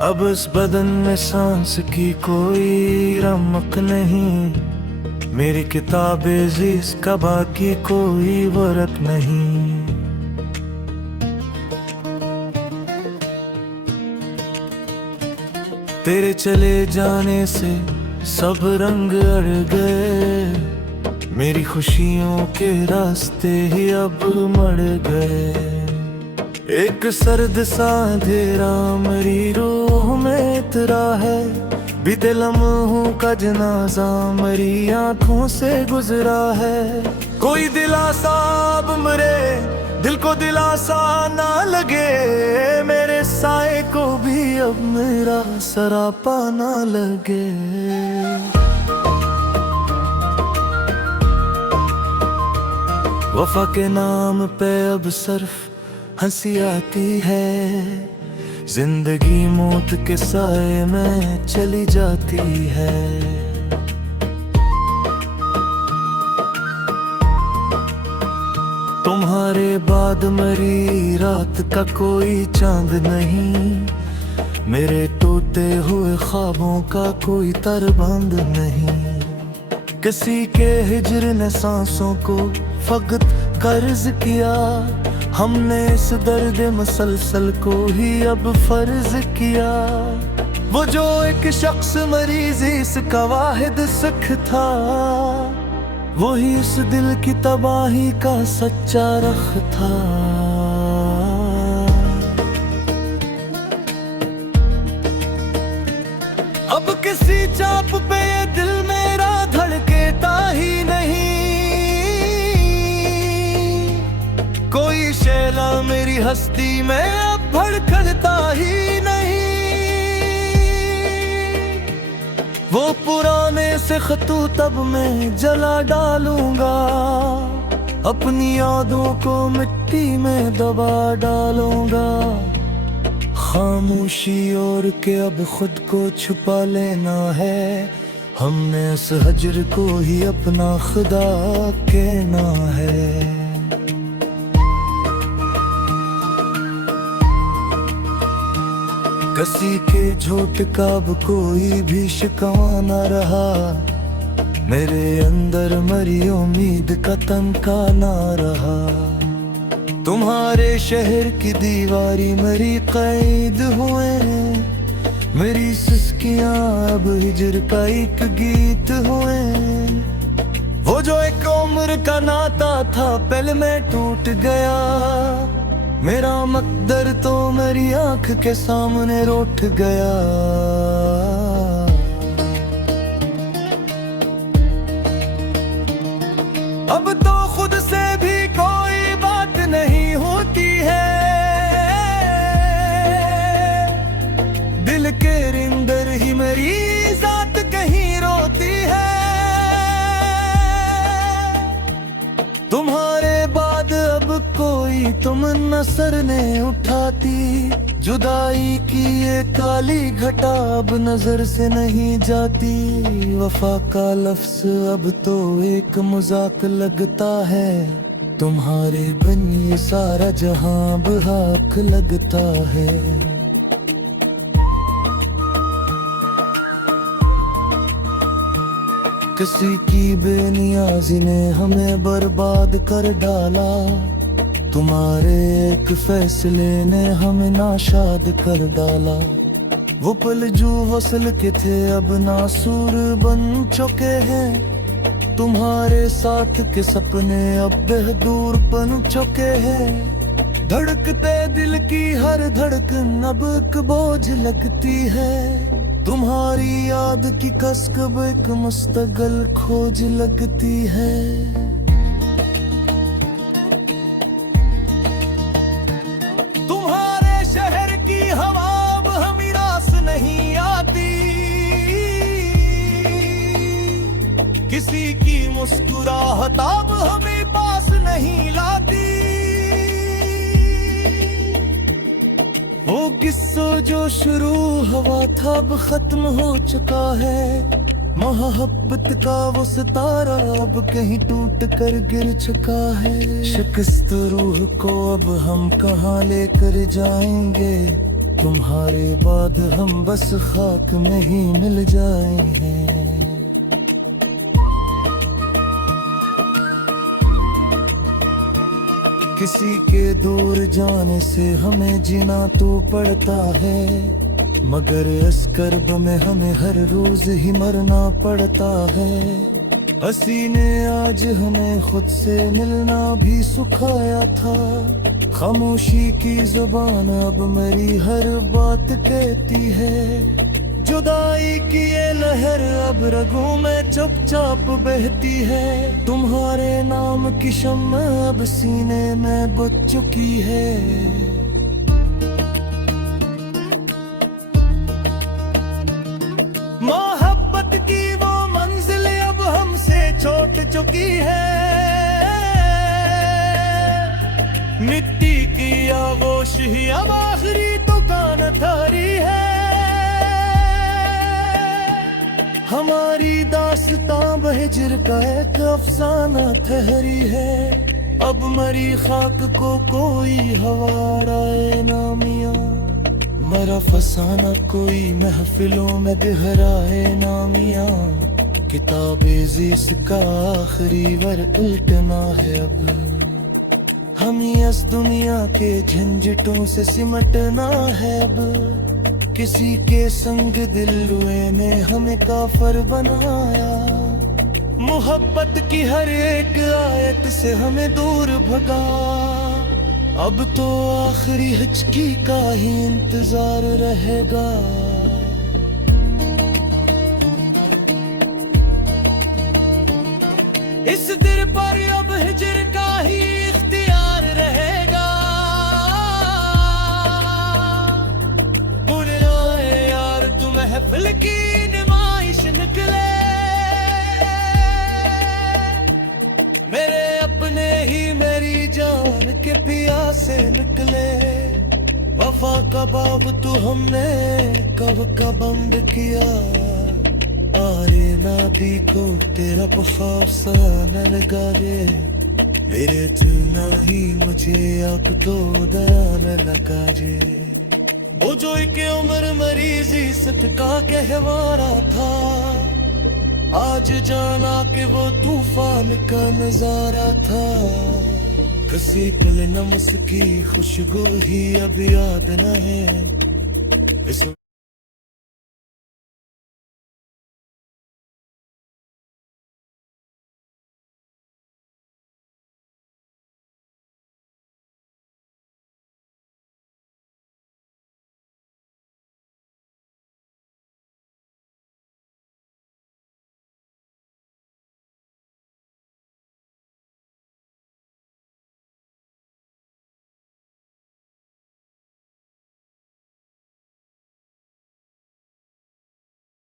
अब इस बदन में सांस की कोई रमक नहीं, मेरी किताबें जिस का बाकी कोई वरक नहीं। तेरे चले जाने से सब रंग अड़ गए, मेरी खुशियों के रास्ते ही अब मर गए। एक सर्द सा अंधेरा मेरी रूह में इतरा है, बीते लम्हों का जनाजा मेरी आंखों से गुजरा है। कोई दिलासा अब मेरे दिल को दिलासा ना लगे, मेरे साए को भी अब मेरा सरापा ना लगे। वफा के नाम पे अब सिर्फ हंसी आती है, जिंदगी मौत के साए में चली जाती है। तुम्हारे बाद मरी रात का कोई चांद नहीं, मेरे टूटे हुए ख्वाबों का कोई तरबंद नहीं। किसी के हिज्र ने सांसों को फकत कर्ज किया, हमने इस दर्द मसलसल को ही अब फर्ज किया। वो जो एक शख्स मरीज इसका वाहिद सुख था, वही इस दिल की तबाही का सच्चा रख था। अब किसी चाप पे ये दिल मेरा धड़केता ही नहीं, कोई शैला मेरी हस्ती में अब भड़कता ही नहीं। वो पुराने से खतूत अब मैं जला डालूंगा, अपनी यादों को मिट्टी में दबा डालूंगा। खामोशी और के अब खुद को छुपा लेना है, हमने इस हजर को ही अपना खुदा कहना है। किसी के झूठ का अब कोई भी शिकवा न रहा, मेरे अंदर मरी उम्मीद का तनका ना रहा। तुम्हारे शहर की दीवारी मेरी कैद हुए, मेरी सिसकियां अब हिजर का एक गीत हुए। वो जो एक उम्र का नाता था पल में टूट गया, मेरा मकदर तो मेरी आंख के सामने रूठ गया। अब तो खुद से भी कोई बात नहीं होती है, दिल के रिंदर ही मेरी जात कहीं रोती है। तुम्हारे बाद अब कोई तुम नजर ने उठाती, जुदाई की ये काली घटा अब नजर से नहीं जाती। वफा का लफ्ज अब तो एक मजाक लगता है, तुम्हारे बिन ये सारा जहां बेहाक लगता है। किसी की बेनियाजी ने हमें बर्बाद कर डाला, तुम्हारे एक फैसले ने हमें नाशाद कर डाला। वो पल जो वसल के थे अब नासूर बन चुके हैं, तुम्हारे साथ के सपने अब बेहदूर बन चुके हैं। धड़कते दिल की हर धड़कन अब एक बोझ लगती है, तुम्हारी याद की कसक एक मुस्तकिल खोज लगती है। तुम्हारे शहर की हवा अब हमें रास नहीं आती, किसी की मुस्कुराहट अब हमें पास नहीं लाती। वो किस्सा जो शुरू हुआ था अब खत्म हो चुका है, मोहब्बत का वो सितारा अब कहीं टूट कर गिर चुका है। शिकस्त रूह को अब हम कहाँ लेकर जाएंगे, तुम्हारे बाद हम बस खाक में ही मिल जाएंगे। किसी के दूर जाने से हमें जीना तो पड़ता है, मगर इस कर्ब में हमें हर रोज ही मरना पड़ता है। हसी ने आज हमें खुद से मिलना भी सिखाया था, खामोशी की जुबान अब मेरी हर बात कहती है। जुदाई की ये लहर अब रगों में चुपचाप बहती है, तुम्हारे नाम की शम्म अब सीने में बुझ चुकी है। मोहब्बत की वो मंजिल अब हमसे छूट चुकी है, मिट्टी की आगोश ही अब आखिरी दुकान थारी है। हमारी दास्तां बहिजर का एक अफसाना ठहरी है, अब मरी खाक को कोई हवाराए ना मियां, मरा फसाना कोई महफिलों में दोहराए ना मियां। किताबे जिस का आखिरी वर उल्टना है, अब हमें इस दुनिया के झंझटों से सिमटना है। अब किसी के संग दिल रुए ने हमें काफर बनाया, मोहब्बत की हर एक आयत से हमें दूर भगा। अब तो आखिरी हिचकी का ही इंतजार रहेगा। इस दिल पर अब हिजर का ही इख्तियार रहेगा। पुराने यार तू महफिल की नुमाइश निकले, मेरे अपने ही मेरी जान के प्यासे निकले। वफा का बाब तू हमने कब का बंद किया, आरे ना देखो तेरा ख्वाब सा न लगा रे, मेरे चुना ही मुझे अब तो दया न लगा रे। वो जो एक उम्र मरीजी सटका कहवारा था, आज जाना कि वो तूफान का नजारा था। किसी दिल नमस की खुशबू ही अब याद न है।